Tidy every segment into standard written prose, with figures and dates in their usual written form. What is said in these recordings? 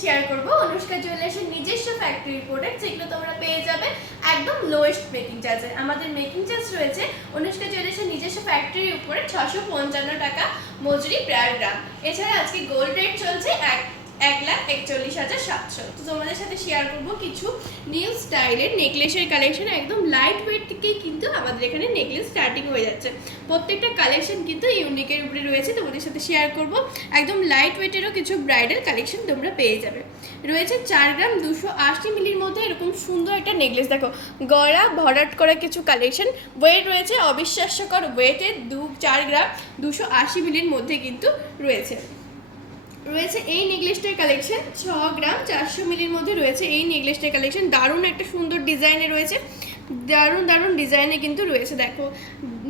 Share করব অনুষ্কা জুয়েলার্সের নিজস্ব factory product, যেগুলো তোমরা পেয়ে যাবে একদম লোয়েস্ট মেকিং চার্জে। আমাদের মেকিং চার্জ রয়েছে অনুষ্কা জুয়েলার্সের নিজস্ব ফ্যাক্টরির উপরে 655 টাকা মজুরি প্রায় গ্রাম। এছাড়া আজকে গোল্ড রেট চলছে 1,41,700। তো তোমাদের সাথে শেয়ার করব কিছু নিউ স্টাইলের নেকলেসের কালেকশন। একদম লাইট ওয়েট থেকেই কিন্তু আমাদের এখানে নেকলেস স্টার্টিং হয়ে যাচ্ছে। প্রত্যেকটা কালেকশন কিন্তু ইউনিকের উপরে রয়েছে, তোমাদের সাথে শেয়ার করব। একদম লাইট ওয়েটেরও কিছু ব্রাইডাল কালেকশন তোমরা পেয়ে যাবে। রয়েছে 4 গ্রাম 280 মিলির মধ্যে এরকম সুন্দর একটা নেকলেস। দেখো গড়া ভরাট করা কিছু কালেকশন। ওয়েট রয়েছে অবিশ্বাস্যকর ওয়েটের 4 গ্রাম 280 মিলির মধ্যে কিন্তু রয়েছে এই নেকলেসটার কালেকশন। 6 গ্রাম 400 মিলির মধ্যে রয়েছে এই নেকলেসটার কালেকশন। দারুণ একটা সুন্দর ডিজাইনে রয়েছে, দারুণ ডিজাইনে কিন্তু রয়েছে। দেখো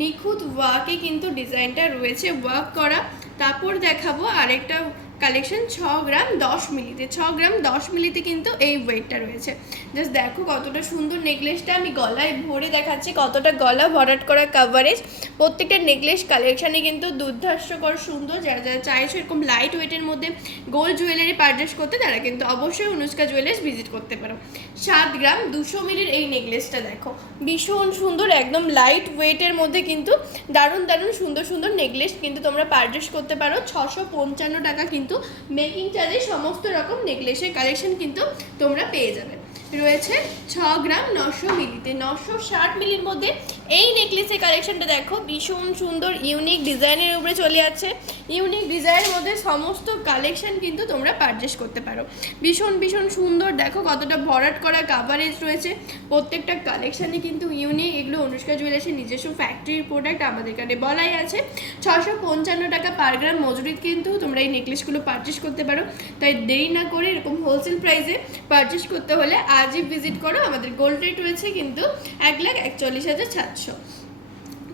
নিখুঁত ওয়ার্কে কিন্তু ডিজাইনটা রয়েছে, ওয়ার্ক করা। তারপর দেখাবো আরেকটা কালেকশন 6 গ্রাম 10 মিলিতে। 6 গ্রাম 10 মিলিতে কিন্তু এই ওয়েটটা রয়েছে। জাস্ট দেখো কতটা সুন্দর নেকলেসটা। আমি গলায় ভরে দেখাচ্ছি কতটা গলা ভরাট করা কাভারেজ। প্রত্যেকটা নেকলেস কালেকশানে কিন্তু দুর্ধর্ষকর সুন্দর। যারা যারা চাইছো এরকম লাইট ওয়েটের মধ্যে গোল্ড জুয়েলারি পারচেস করতে, তারা কিন্তু অবশ্যই অনুষ্কা জুয়েলার্স ভিজিট করতে পারো। 7 গ্রাম 200 মিলির এই নেকলেসটা দেখো ভীষণ সুন্দর, একদম লাইট ওয়েটের মধ্যে কিন্তু দারুণ সুন্দর নেকলেস কিন্তু তোমরা পারচেস করতে পারো। 655 টাকা কিন্তু মেকিং চার্জে সমস্ত রকম নেকলেসের কালেকশন কিন্তু তোমরা পেয়ে যাবে। রয়েছে 6 গ্রাম 900 মিলিতে। 960 মিলির মধ্যে এই নেকলেসের কালেকশনটা দেখো ভীষণ সুন্দর ইউনিক ডিজাইনের উপরে চলে যাচ্ছে। ইউনিক ডিজাইনের মধ্যে সমস্ত কালেকশন কিন্তু তোমরা পারচেস করতে পারো। ভীষণ সুন্দর। দেখো কতটা ভরাট করা কাভারেজ রয়েছে। প্রত্যেকটা কালেকশানে কিন্তু ইউনিক। এগুলো অনুষ্কা জুয়েলার্সের নিজস্ব ফ্যাক্টরির প্রোডাক্ট। আমাদের এখানে বলাই আছে 655 টাকা পার গ্রাম মজুরিতে কিন্তু তোমরা এই নেকলেসগুলো পারচেস করতে পারো। তাই দেরি না করে এরকম হোলসেল প্রাইসে পারচেস করতে হলে আজই ভিজিট করো। আমাদের গোল্ড রেট রয়েছে কিন্তু 1,41,700।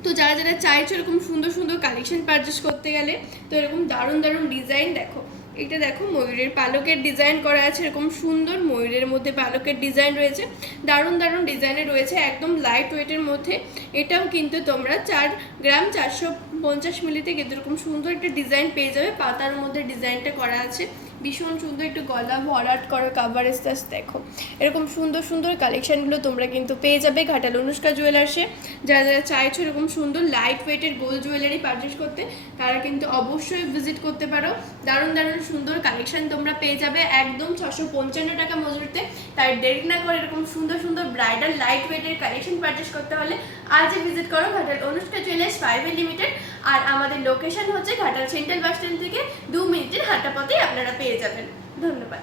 তো যারা যারা চাইছো এরকম সুন্দর কালেকশন পারচেস করতে গেলে, তো এরকম দারুণ ডিজাইন দেখো। এটা দেখো ময়ূরের পালকের ডিজাইন করা আছে, এরকম সুন্দর ময়ূরের মধ্যে পালকের ডিজাইন রয়েছে। দারুণ ডিজাইনে রয়েছে, একদম লাইট ওয়েটের মধ্যে। এটাও কিন্তু তোমরা 4 গ্রাম 450 মিলিতে কিন্তু এরকম সুন্দর একটা ডিজাইন পেয়ে যাবে। পাতার মধ্যে ডিজাইনটা করা আছে, ভীষণ সুন্দর একটু গলা ভরাট করা কাভারেজ। দেখো এরকম সুন্দর কালেকশানগুলো তোমরা কিন্তু পেয়ে যাবে ঘাটাল অনুষ্কা জুয়েলার্সে। যারা যারা চাইছো এরকম সুন্দর লাইট ওয়েটের গোল্ড জুয়েলারি পারচেস করতে, তারা কিন্তু অবশ্যই ভিজিট করতে পারো। দারুণ সুন্দর কালেকশান তোমরা পেয়ে যাবে একদম 655 টাকা মজুরিতে। তাই দেরি না করে এরকম সুন্দর ব্রাইডাল লাইট ওয়েটের কালেকশন পারচেস করতে হলে আজই ভিজিট করো Ghatal Anushka jewellers private limited. আর আমাদের লোকেশন হচ্ছে ঘাটাল সেন্ট্রাল বাস স্ট্যান্ড থেকে 2 মিনিটের হাঁটা পথেই আপনারা পেয়ে যাবেন। ধন্যবাদ।